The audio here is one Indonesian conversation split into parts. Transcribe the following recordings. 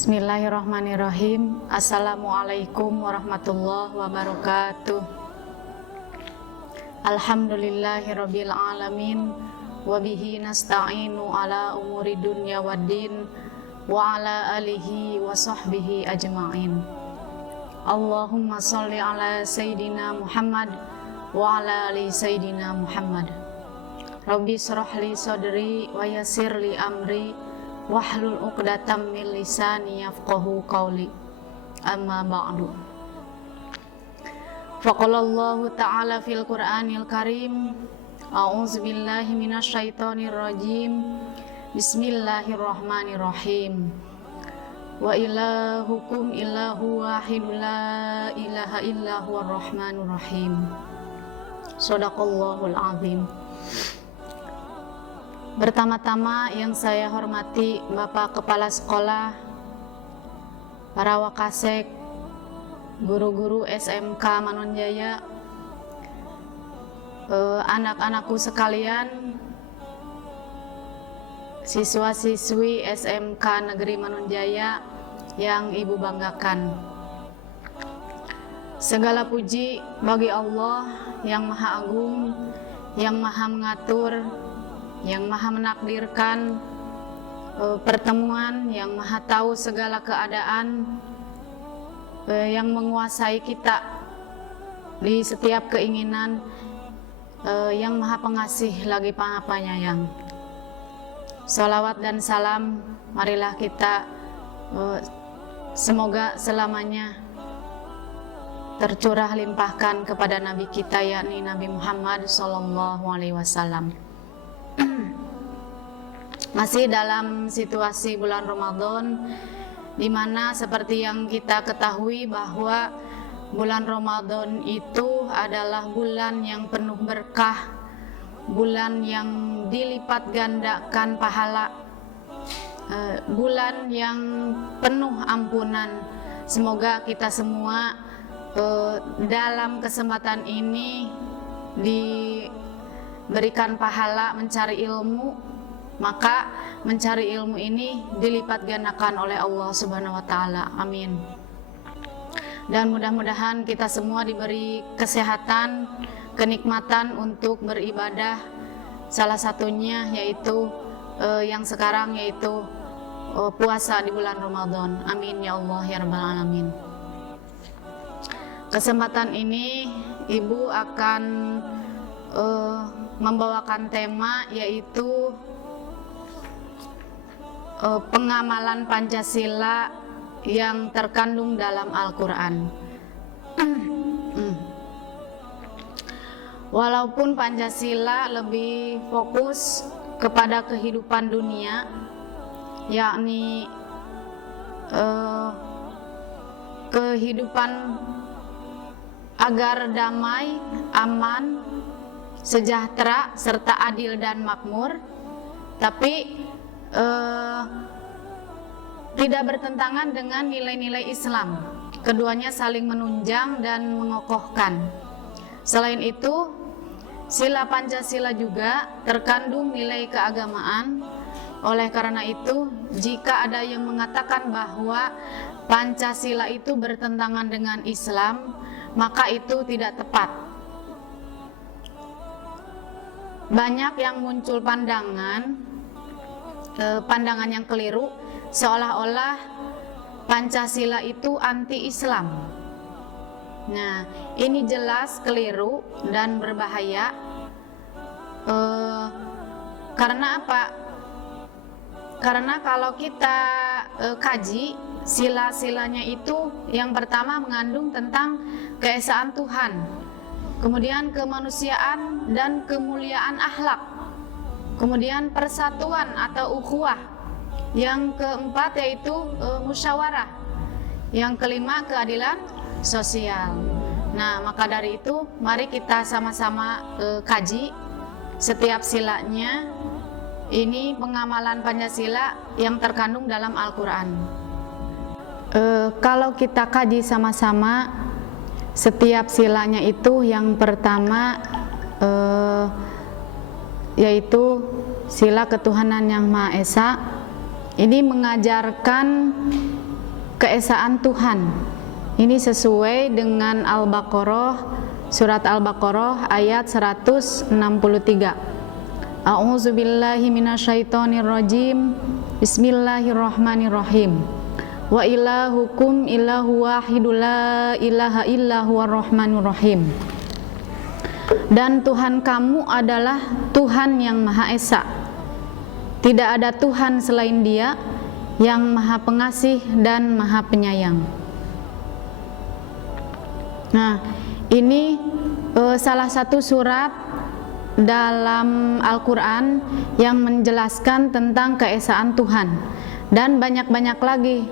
Bismillahirrahmanirrahim. Assalamualaikum warahmatullahi wabarakatuh. Alhamdulillahirabbil alamin wa bihi nasta'inu ala umuri dunya waddin wa ala alihi wa sahbihi ajma'in. Allahumma shalli ala sayyidina Muhammad wa ala ali sayyidina Muhammad. Rabbi shrah li sadri wa yassir li amri wahlul 'uqdatam min lisani yafqahu qawli. Amma ba'du. Faqalallahu ta'ala fil Qur'anil Karim. A'udzu billahi minasyaitonir rajim. Bismillahirrahmanirrahim. Wa ilahukum ilahu wahidun la ilaha illa huwar rahmanur rahim. Shadaqallahul azim. Pertama-tama yang saya hormati Bapak Kepala Sekolah, para wakasek, guru-guru SMK Manonjaya, anak-anakku sekalian, siswa-siswi SMK Negeri Manonjaya yang Ibu banggakan. Segala puji bagi Allah yang Maha Agung, yang Maha Mengatur, yang Maha menakdirkan pertemuan, yang Maha tahu segala keadaan, yang menguasai kita di setiap keinginan, yang Maha Pengasih lagi Maha Penyayang. Salawat dan salam marilah kita semoga selamanya tercurah limpahkan kepada Nabi kita, yakni Nabi Muhammad SAW. Masih dalam situasi bulan Ramadan, di mana seperti yang kita ketahui bahwa bulan Ramadan itu adalah bulan yang penuh berkah, bulan yang dilipat gandakan pahala, bulan yang penuh ampunan. Semoga kita semua dalam kesempatan ini diberikan pahala mencari ilmu, maka mencari ilmu ini dilipat gandakan oleh Allah Subhanahu wa taala. Amin. Dan mudah-mudahan kita semua diberi kesehatan, kenikmatan untuk beribadah. Salah satunya yaitu yang sekarang yaitu puasa di bulan Ramadan. Amin ya Allah ya rabbal alamin. Kesempatan ini Ibu akan membawakan tema yaitu pengamalan Pancasila yang terkandung dalam Al-Quran. Walaupun Pancasila lebih fokus kepada kehidupan dunia, yakni kehidupan agar damai, aman, sejahtera, serta adil dan makmur, tapi tidak bertentangan dengan nilai-nilai Islam. Keduanya saling menunjang dan mengokohkan. Selain itu, sila Pancasila juga terkandung nilai keagamaan. Oleh karena itu, jika ada yang mengatakan bahwa Pancasila itu bertentangan dengan Islam, maka itu tidak tepat. Banyak yang muncul pandangan yang keliru, seolah-olah Pancasila itu anti-Islam. Nah, ini jelas keliru dan berbahaya. Karena apa? Karena kalau kita kaji sila-silanya itu, yang pertama mengandung tentang keesaan Tuhan, kemudian kemanusiaan dan kemuliaan akhlak, kemudian persatuan atau ukhuwah, yang keempat yaitu musyawarah, yang kelima keadilan sosial. Nah, maka dari itu mari kita sama-sama kaji setiap silanya. Ini pengamalan Pancasila yang terkandung dalam Al-Quran. Kalau kita kaji sama-sama setiap silanya itu, yang pertama yaitu sila ketuhanan yang Maha Esa. Ini mengajarkan keesaan Tuhan. Ini sesuai dengan surat Al-Baqarah ayat 163. A'udzubillahi minasyaitonirrajim. Bismillahirrahmanirrahim. Wa ilahukum ilahu wahidul la ilaha illa huwar rahmanur rahim. Dan Tuhan kamu adalah Tuhan yang Maha Esa. Tidak ada Tuhan selain Dia yang Maha Pengasih dan Maha Penyayang. Nah, ini salah satu surat dalam Al-Quran yang menjelaskan tentang keesaan Tuhan. Dan banyak-banyak lagi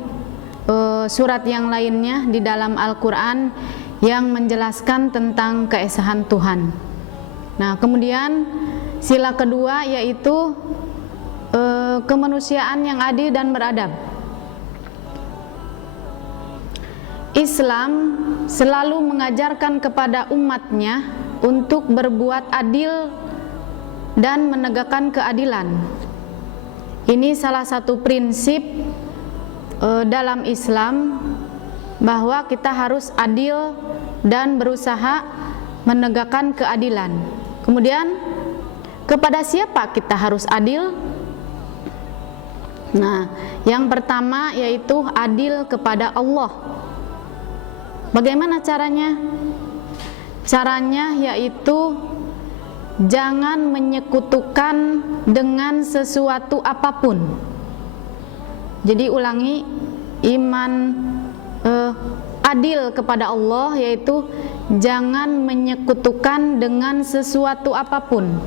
surat yang lainnya di dalam Al-Quran yang menjelaskan tentang keesaan Tuhan. Nah, kemudian sila kedua yaitu kemanusiaan yang adil dan beradab. Islam selalu mengajarkan kepada umatnya untuk berbuat adil dan menegakkan keadilan. Ini salah satu prinsip dalam Islam, bahwa kita harus adil dan berusaha menegakkan keadilan. Kemudian kepada siapa kita harus adil? Nah, yang pertama yaitu adil kepada Allah. Bagaimana caranya? Caranya yaitu jangan menyekutukan dengan sesuatu apapun. Jadi ulangi, iman adil kepada Allah yaitu jangan menyekutukan dengan sesuatu apapun.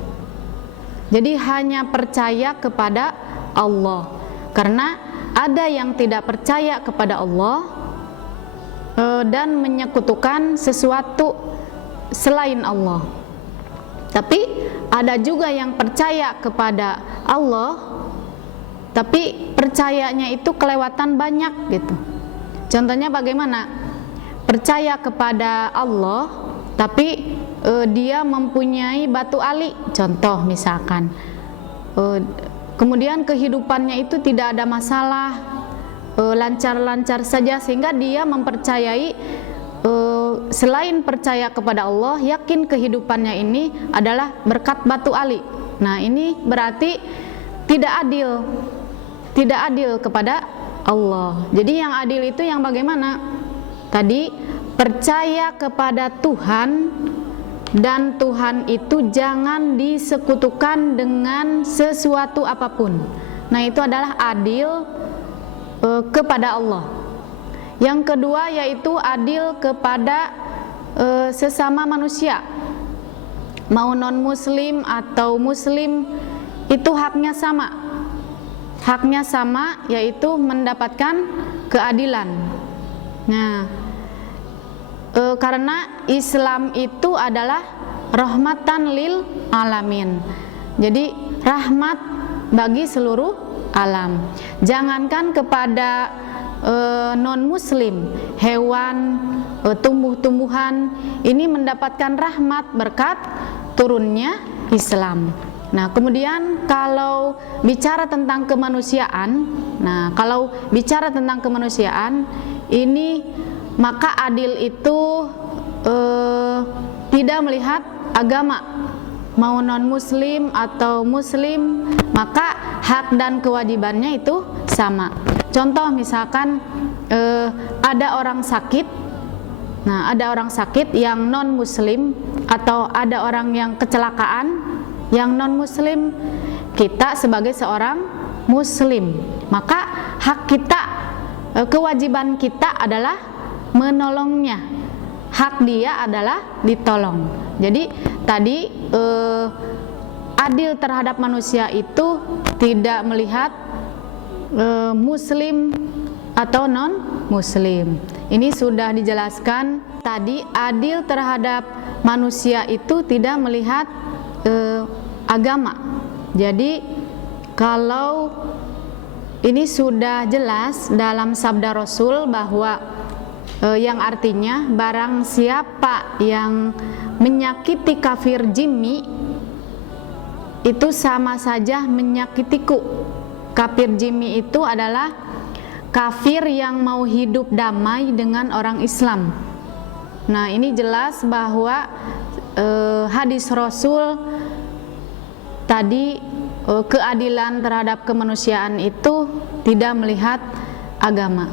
Jadi hanya percaya kepada Allah. Karena ada yang tidak percaya kepada Allah dan menyekutukan sesuatu selain Allah. Tapi ada juga yang percaya kepada Allah, tapi percayanya itu kelewatan banyak gitu. Contohnya bagaimana? Percaya kepada Allah, tapi dia mempunyai batu ali, contoh misalkan. Kemudian kehidupannya itu tidak ada masalah, lancar-lancar saja, sehingga dia mempercayai selain percaya kepada Allah, yakin kehidupannya ini adalah berkat batu ali. Nah, ini berarti tidak adil kepada Allah. Jadi yang adil itu yang bagaimana? Tadi percaya kepada Tuhan, dan Tuhan itu jangan disekutukan dengan sesuatu apapun. Nah, itu adalah adil kepada Allah. Yang kedua yaitu adil kepada sesama manusia, mau non muslim atau muslim, itu haknya sama. Haknya sama, yaitu mendapatkan keadilan. Nah, karena Islam itu adalah rahmatan lil alamin. Jadi rahmat bagi seluruh alam. Jangankan kepada non muslim, hewan, tumbuh-tumbuhan, ini mendapatkan rahmat berkat turunnya Islam. Nah, kemudian kalau bicara tentang kemanusiaan, ini maka adil itu tidak melihat agama, mau non muslim atau muslim, maka hak dan kewajibannya itu sama. Contoh misalkan ada orang sakit. Nah, ada orang sakit yang non muslim, atau ada orang yang kecelakaan yang non muslim, kita sebagai seorang muslim, maka hak kita, kewajiban kita adalah menolongnya. Hak dia adalah ditolong. Jadi tadi adil terhadap manusia itu tidak melihat muslim atau non muslim. Ini sudah dijelaskan tadi. Adil terhadap manusia itu tidak melihat agama. Jadi kalau ini sudah jelas dalam sabda Rasul bahwa yang artinya barang siapa yang menyakiti kafir zimmi itu sama saja menyakitiku. Kafir zimmi itu adalah kafir yang mau hidup damai dengan orang Islam. Nah, ini jelas bahwa hadis Rasul tadi, keadilan terhadap kemanusiaan itu tidak melihat agama.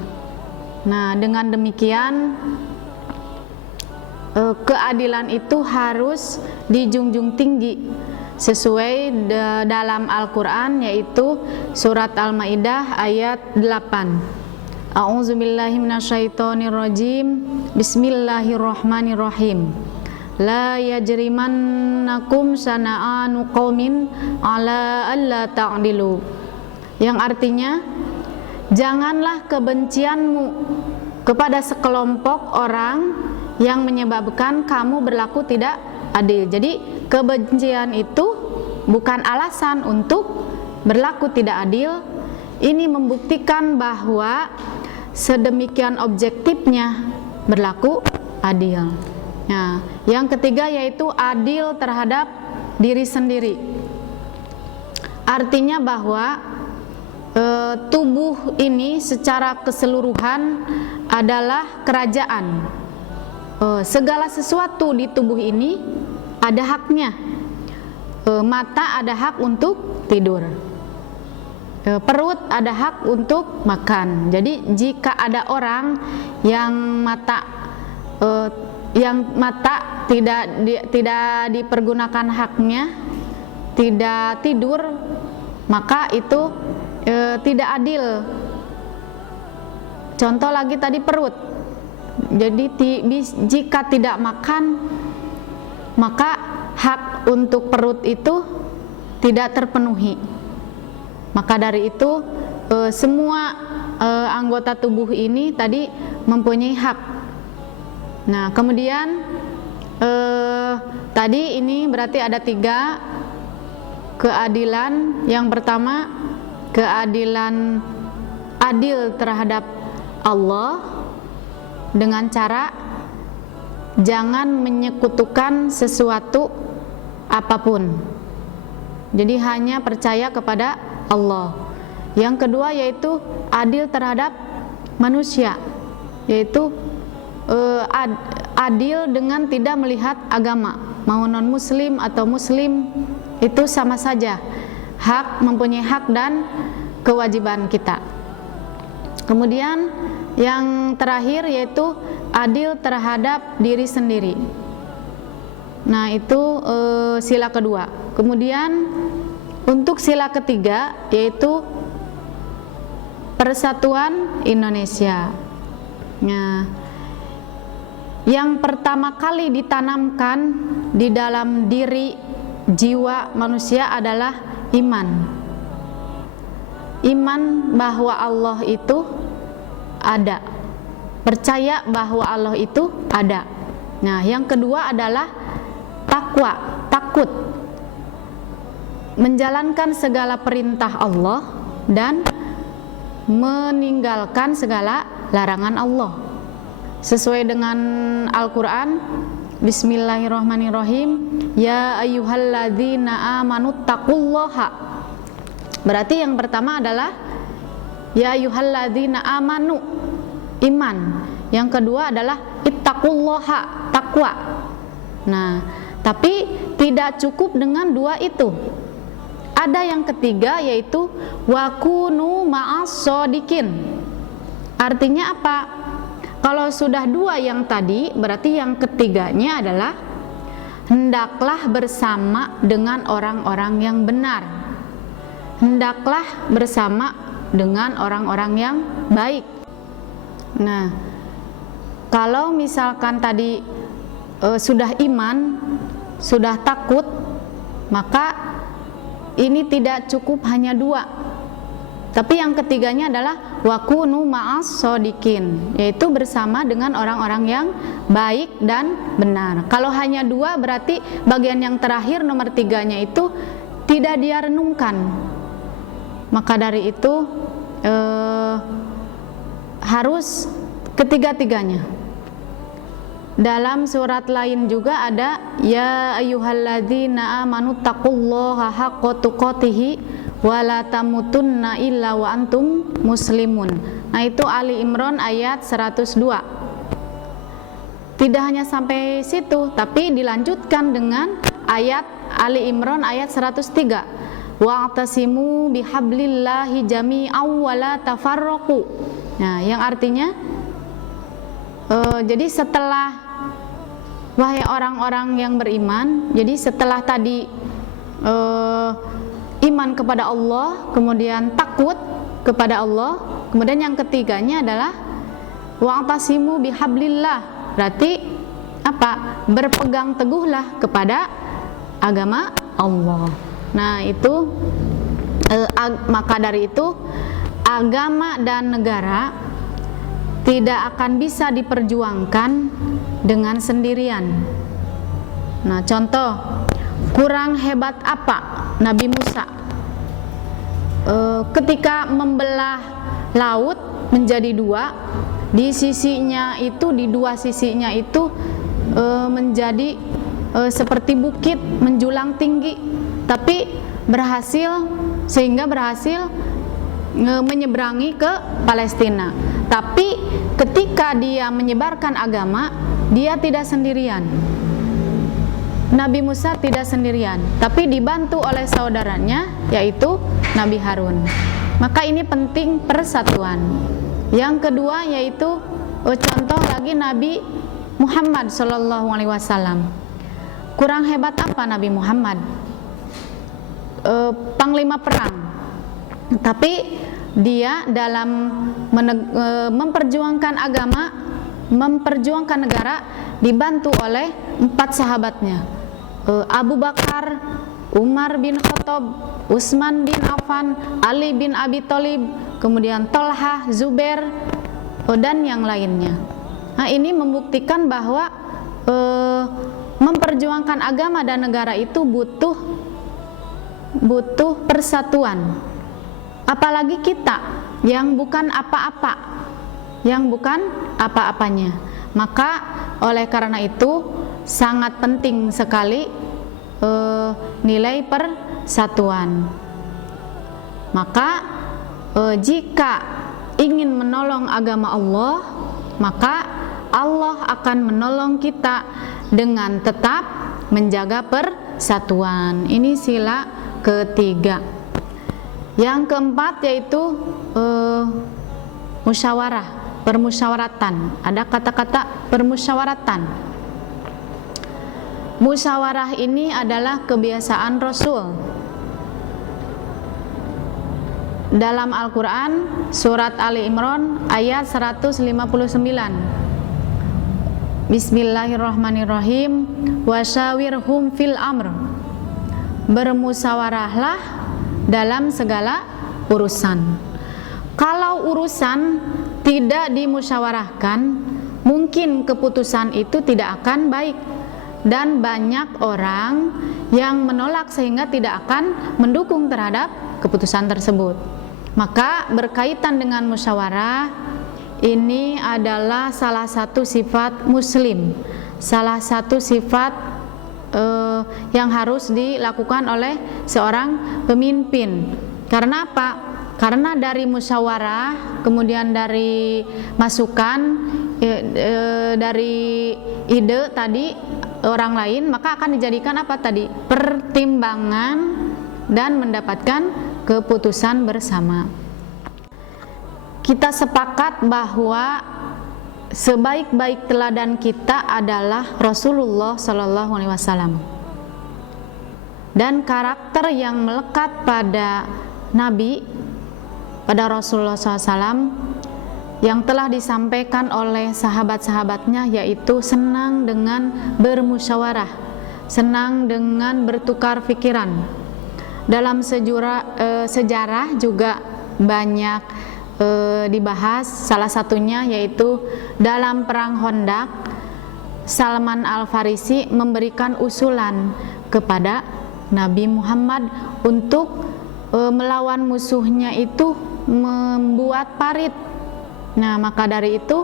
Nah, dengan demikian keadilan itu harus dijunjung tinggi sesuai dalam Al-Quran, yaitu surat Al-Maidah ayat 8. A'udzubillahi minasyaitonirrajim. Bismillahirrahmanirrahim. La yajrimannakum sana'anu qaumin ala alla ta'dilu. Yang artinya, janganlah kebencianmu kepada sekelompok orang yang menyebabkan kamu berlaku tidak adil. Jadi kebencian itu bukan alasan untuk berlaku tidak adil. Ini membuktikan bahwa sedemikian objektifnya berlaku adil. Nah, yang ketiga yaitu adil terhadap diri sendiri. Artinya bahwa tubuh ini secara keseluruhan adalah kerajaan. Segala sesuatu di tubuh ini ada haknya. Mata ada hak untuk tidur, perut ada hak untuk makan. Jadi jika ada orang yang mata tidak dipergunakan haknya, tidak tidur, maka itu tidak adil. Contoh lagi tadi perut. Jadi jika tidak makan, maka hak untuk perut itu tidak terpenuhi. Maka dari itu semua anggota tubuh ini tadi mempunyai hak. Nah, kemudian tadi ini berarti ada 3 keadilan. Yang pertama, keadilan adil terhadap Allah dengan cara jangan menyekutukan sesuatu apapun. Jadi hanya percaya kepada Allah. Yang kedua yaitu adil terhadap manusia, yaitu adil dengan tidak melihat agama, mau non muslim atau muslim, itu sama saja. Mempunyai hak dan kewajiban kita. Kemudian yang terakhir yaitu adil terhadap diri sendiri. Nah, itu sila kedua. Kemudian untuk sila ketiga yaitu Persatuan Indonesia. Nah, yang pertama kali ditanamkan di dalam diri jiwa manusia adalah iman. Iman bahwa Allah itu ada, percaya bahwa Allah itu ada. Nah, yang kedua adalah takwa, takut, menjalankan segala perintah Allah dan meninggalkan segala larangan Allah sesuai dengan Al-Quran. Bismillahirrahmanirrahim. Ya ayyuhalladzina amanu taqullaha. Berarti yang pertama adalah ya ayyuhalladzina amanu, iman. Yang kedua adalah ittaqullaha, takwa. Nah, tapi tidak cukup dengan 2 itu. Ada yang ketiga yaitu wakunu ma'as shodiqin. Artinya apa? Kalau sudah 2 yang tadi, berarti yang ketiganya adalah hendaklah bersama dengan orang-orang yang benar. Hendaklah bersama dengan orang-orang yang baik. Nah, kalau misalkan tadi sudah iman, sudah takut, maka ini tidak cukup hanya 2. Tapi yang ketiganya adalah wakunu ma'as shodiqin, yaitu bersama dengan orang-orang yang baik dan benar. Kalau hanya 2 berarti bagian yang terakhir nomor 3-nya itu tidak dia renungkan. Maka dari itu harus ketiga-tiganya. Dalam surat lain juga ada ya ayyuhalladzina amanu taqullaha haqqa tuqatih wa la tamutunna illa wa antum muslimun. Nah, itu Ali Imran ayat 102. Tidak hanya sampai situ, tapi dilanjutkan dengan ayat Ali Imran ayat 103. Wa'tasimu bihablillahi jami'an wa la tafarraqu. Nah, yang artinya jadi setelah wahai orang-orang yang beriman, jadi setelah tadi iman kepada Allah, kemudian takut kepada Allah, kemudian yang ketiganya adalah wa'tasimu bihablillah. Berarti apa? Berpegang teguhlah kepada agama Allah. Nah, itu maka dari itu agama dan negara tidak akan bisa diperjuangkan dengan sendirian. Nah, contoh, kurang hebat apa Nabi Musa ketika membelah laut menjadi dua, di dua sisinya itu menjadi seperti bukit menjulang tinggi, tapi berhasil menyeberangi ke Palestina. Tapi ketika dia menyebarkan agama, dia tidak sendirian. Nabi Musa tidak sendirian, tapi dibantu oleh saudaranya, yaitu Nabi Harun. Maka ini penting persatuan. Yang kedua yaitu contoh lagi Nabi Muhammad SAW. Kurang hebat apa Nabi Muhammad? Panglima perang, tapi dia dalam memperjuangkan agama, memperjuangkan negara, dibantu oleh 4 sahabatnya, Abu Bakar, Umar bin Khattab, Utsman bin Affan, Ali bin Abi Thalib, kemudian Tolhah, Zubair, dan yang lainnya. Nah, ini membuktikan bahwa memperjuangkan agama dan negara itu butuh persatuan. Apalagi kita yang bukan apa-apanya. Maka oleh karena itu sangat penting sekali nilai persatuan. Maka jika ingin menolong agama Allah, maka Allah akan menolong kita dengan tetap menjaga persatuan. Ini sila ketiga. Yang keempat yaitu musyawarah, permusyawaratan. Ada kata-kata permusyawaratan. Musyawarah ini adalah kebiasaan Rasul. Dalam Al-Quran, surat Ali Imran ayat 159. Bismillahirrahmanirrahim. Wasyawirhum fil amr. Bermusyawarahlah dalam segala urusan. Kalau urusan tidak dimusyawarahkan, mungkin keputusan itu tidak akan baik, dan banyak orang yang menolak sehingga tidak akan mendukung terhadap keputusan tersebut. Maka berkaitan dengan musyawarah, ini adalah salah satu sifat muslim, salah satu sifat yang harus dilakukan oleh seorang pemimpin. Karena apa? Karena dari musyawarah, kemudian dari masukan, dari ide tadi orang lain, maka akan dijadikan apa tadi? Pertimbangan dan mendapatkan keputusan bersama. Kita sepakat bahwa sebaik-baik teladan kita adalah Rasulullah SAW, dan karakter yang melekat pada Nabi, pada Rasulullah SAW yang telah disampaikan oleh sahabat-sahabatnya, yaitu senang dengan bermusyawarah, senang dengan bertukar pikiran. Dalam sejarah juga banyak dibahas, salah satunya yaitu dalam perang Khandaq, Salman Al-Farisi memberikan usulan kepada Nabi Muhammad untuk melawan musuhnya itu membuat parit. Nah, maka dari itu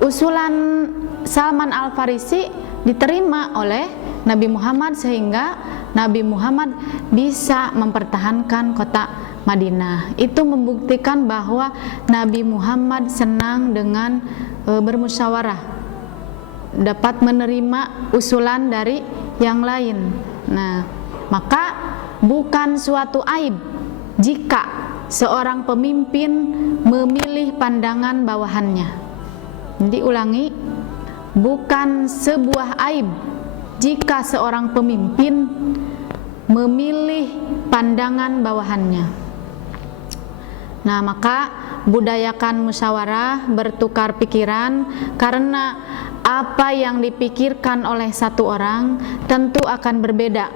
usulan Salman Al-Farisi diterima oleh Nabi Muhammad, sehingga Nabi Muhammad bisa mempertahankan kota Madinah. Itu membuktikan bahwa Nabi Muhammad senang dengan bermusyawarah, dapat menerima usulan dari yang lain. Nah, maka bukan suatu aib jika seorang pemimpin memilih pandangan bawahannya. Jadi ulangi, bukan sebuah aib jika seorang pemimpin memilih pandangan bawahannya. Nah, maka budayakan musyawarah, bertukar pikiran, karena apa yang dipikirkan oleh satu orang tentu akan berbeda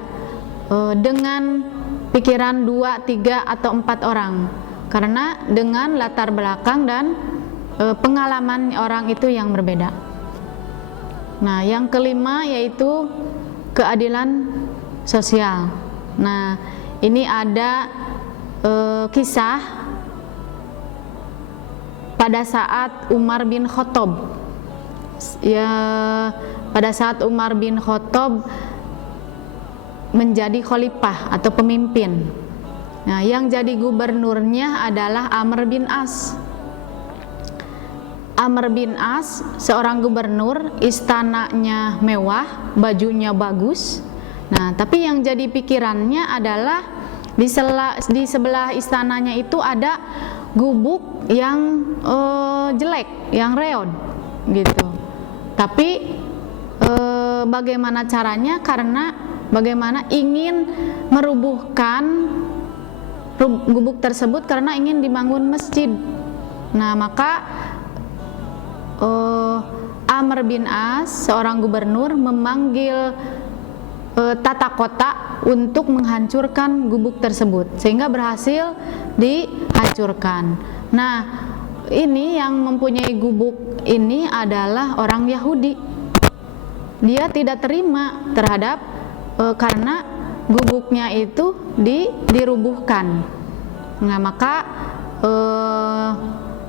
dengan pikiran 2, 3, atau 4 orang, karena dengan latar belakang dan pengalaman orang itu yang berbeda. Nah, yang kelima yaitu keadilan sosial. Nah, ini ada kisah pada saat Umar bin Khattab. Ya, pada saat Umar bin Khattab menjadi khalifah atau pemimpin. Nah, yang jadi gubernurnya adalah Amr bin As. Amr bin As seorang gubernur, istananya mewah, bajunya bagus. Nah, tapi yang jadi pikirannya adalah di sebelah istananya itu ada gubuk yang jelek, yang reot gitu. Tapi bagaimana caranya? Karena bagaimana ingin merubuhkan gubuk tersebut karena ingin dibangun masjid. Nah, maka Amr bin As seorang gubernur memanggil tata kota untuk menghancurkan gubuk tersebut, sehingga berhasil dihancurkan. Nah, ini yang mempunyai gubuk ini adalah orang Yahudi. Dia tidak terima terhadap karena gubuknya itu dirubuhkan. Nah, maka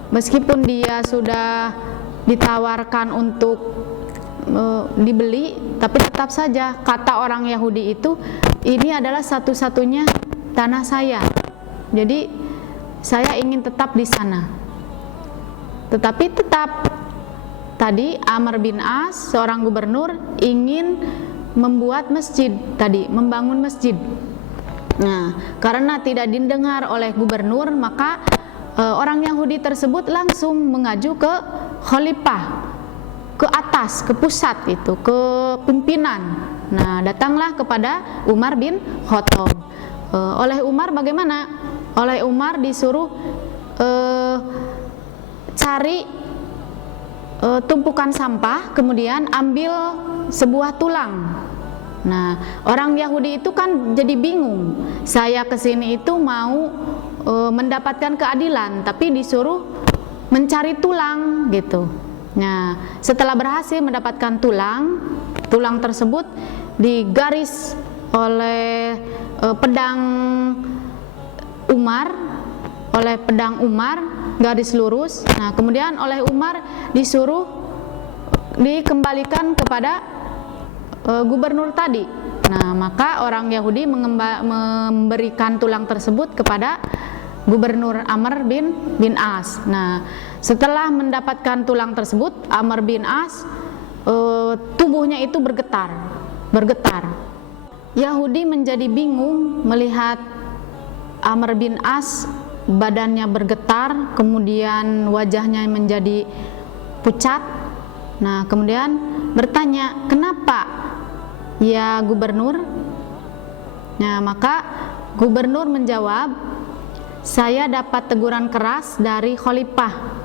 meskipun dia sudah ditawarkan untuk dibeli, tapi tetap saja kata orang Yahudi itu, ini adalah satu-satunya tanah saya, jadi saya ingin tetap di sana. Tetapi tetap tadi Amr bin As seorang gubernur ingin membuat masjid tadi, membangun masjid. Nah, karena tidak didengar oleh gubernur, maka orang Yahudi tersebut langsung mengaju ke khalifah, ke atas, ke pusat itu, ke pimpinan. Nah, datanglah kepada Umar bin Khattab. Oleh Umar bagaimana? Oleh Umar disuruh cari tumpukan sampah, kemudian ambil sebuah tulang. Nah, orang Yahudi itu kan jadi bingung. Saya kesini itu mau mendapatkan keadilan, tapi disuruh mencari tulang gitu. Nah, setelah berhasil mendapatkan tulang tersebut digaris oleh pedang Umar, garis lurus. Nah, kemudian oleh Umar disuruh dikembalikan kepada gubernur tadi. Nah, maka orang Yahudi memberikan tulang tersebut kepada gubernur Amr bin As. Nah, setelah mendapatkan tulang tersebut, Amr bin As tubuhnya itu bergetar. Yahudi menjadi bingung melihat Amr bin As badannya bergetar, kemudian wajahnya menjadi pucat. Nah, kemudian bertanya, "Kenapa ya gubernur?" Nah, maka gubernur menjawab, "Saya dapat teguran keras dari khalifah.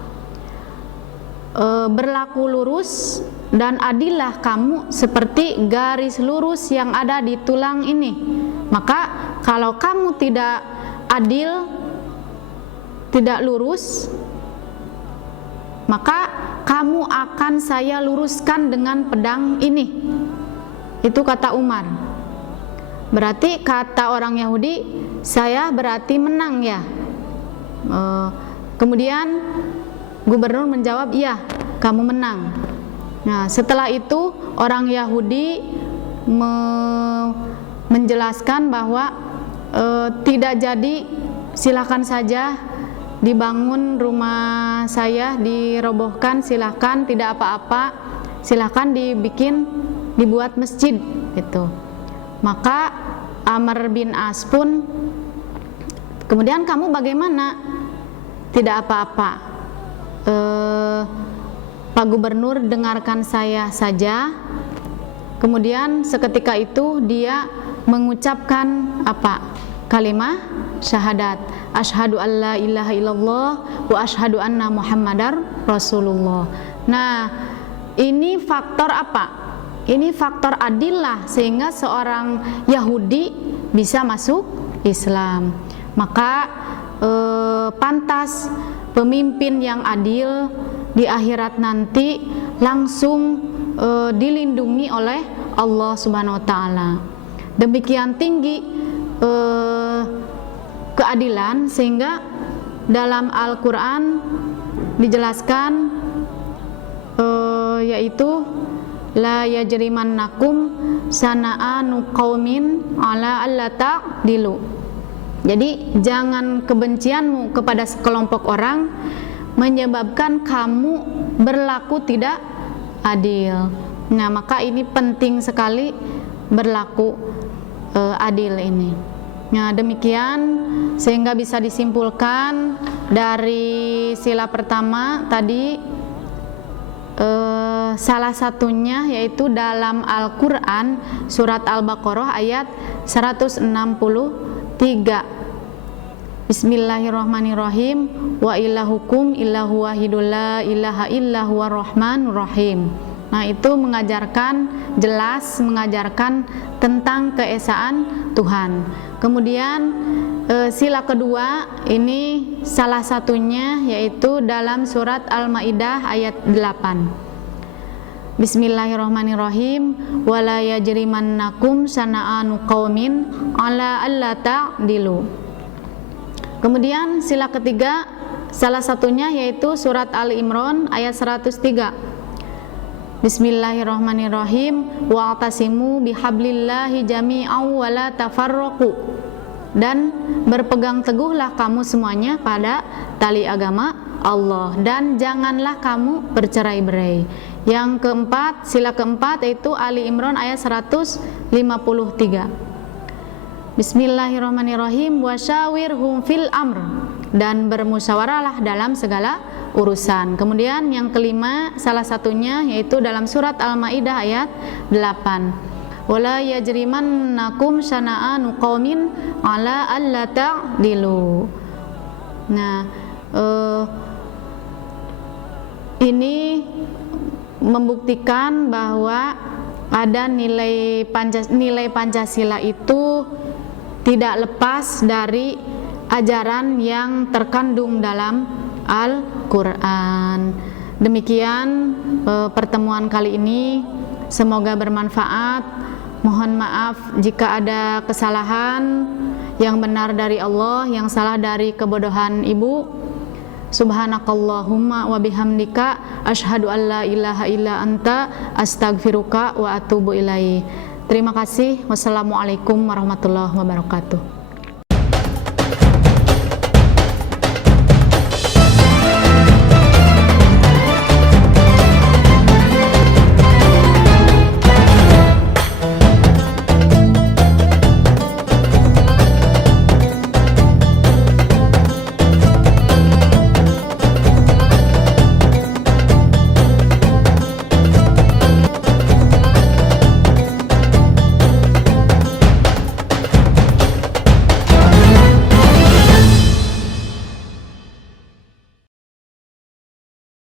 Berlaku lurus dan adillah kamu seperti garis lurus yang ada di tulang ini. Maka kalau kamu tidak adil, tidak lurus, maka kamu akan saya luruskan dengan pedang ini." Itu kata Umar. Berarti kata orang Yahudi, saya berarti menang ya. Kemudian gubernur menjawab, "Iya, kamu menang." Nah, setelah itu orang Yahudi menjelaskan bahwa tidak jadi, silakan saja dibangun rumah saya, dirobohkan, silakan, tidak apa-apa, silakan dibuat masjid gitu. Maka Amr bin As pun, kemudian kamu bagaimana? Tidak apa-apa, Pak Gubernur, dengarkan saya saja. Kemudian seketika itu dia mengucapkan apa? Kalimat syahadat, asyhadu alla ilaha illallah wa asyhadu anna muhammadar rasulullah. Nah, ini faktor apa? Ini faktor adillah, sehingga seorang Yahudi bisa masuk Islam. Maka pantas pemimpin yang adil di akhirat nanti langsung dilindungi oleh Allah Subhanahu wa taala. Demikian tinggi keadilan, sehingga dalam Al-Qur'an dijelaskan yaitu la yajrimannakum sana'anu qaumin ala alla ta'dilu. Jadi jangan kebencianmu kepada sekelompok orang menyebabkan kamu berlaku tidak adil. Nah, maka ini penting sekali berlaku adil ini. Nah, demikian sehingga bisa disimpulkan dari sila pertama tadi, salah satunya yaitu dalam Al-Quran surat Al-Baqarah ayat 163. Bismillahirrahmanirrahim. Wa ilahukum illahu wahidul la ilaha illa huwa rahmanur rahim. Nah, itu mengajarkan, jelas mengajarkan tentang keesaan Tuhan. Kemudian sila kedua ini salah satunya yaitu dalam surat Al-Maidah ayat 8. Bismillahirrahmanirrahim. Wala yajrimannakum sana'anu qaumin ala alla ta'dilu. Kemudian sila ketiga salah satunya yaitu surat Ali Imran ayat 103. Bismillahirrahmanirrahim. Wa'tasimu bihablillahi jami'an wa la tafarraqu. Dan berpegang teguhlah kamu semuanya pada tali agama Allah, dan janganlah kamu bercerai-berai. Yang keempat, sila keempat yaitu Ali Imran ayat 153. Bismillahirrahmanirrahim. Wasyawirhum fil amr. Dan bermusyawarahlah dalam segala urusan. Kemudian yang kelima salah satunya yaitu dalam surat Al-Maidah ayat 8. Wala yajrimannakum syana'anu qaumin ala alla ta'dilu. Nah, ini membuktikan bahwa ada nilai Pancasila itu tidak lepas dari ajaran yang terkandung dalam Al-Quran. Demikian pertemuan kali ini, semoga bermanfaat. Mohon maaf jika ada kesalahan, yang benar dari Allah, yang salah dari kebodohan ibu. Subhanakallahumma wa bihamdika asyhadu an la ilaha illa anta astaghfiruka wa atubu ilaih. Terima kasih. Wassalamualaikum warahmatullahi wabarakatuh.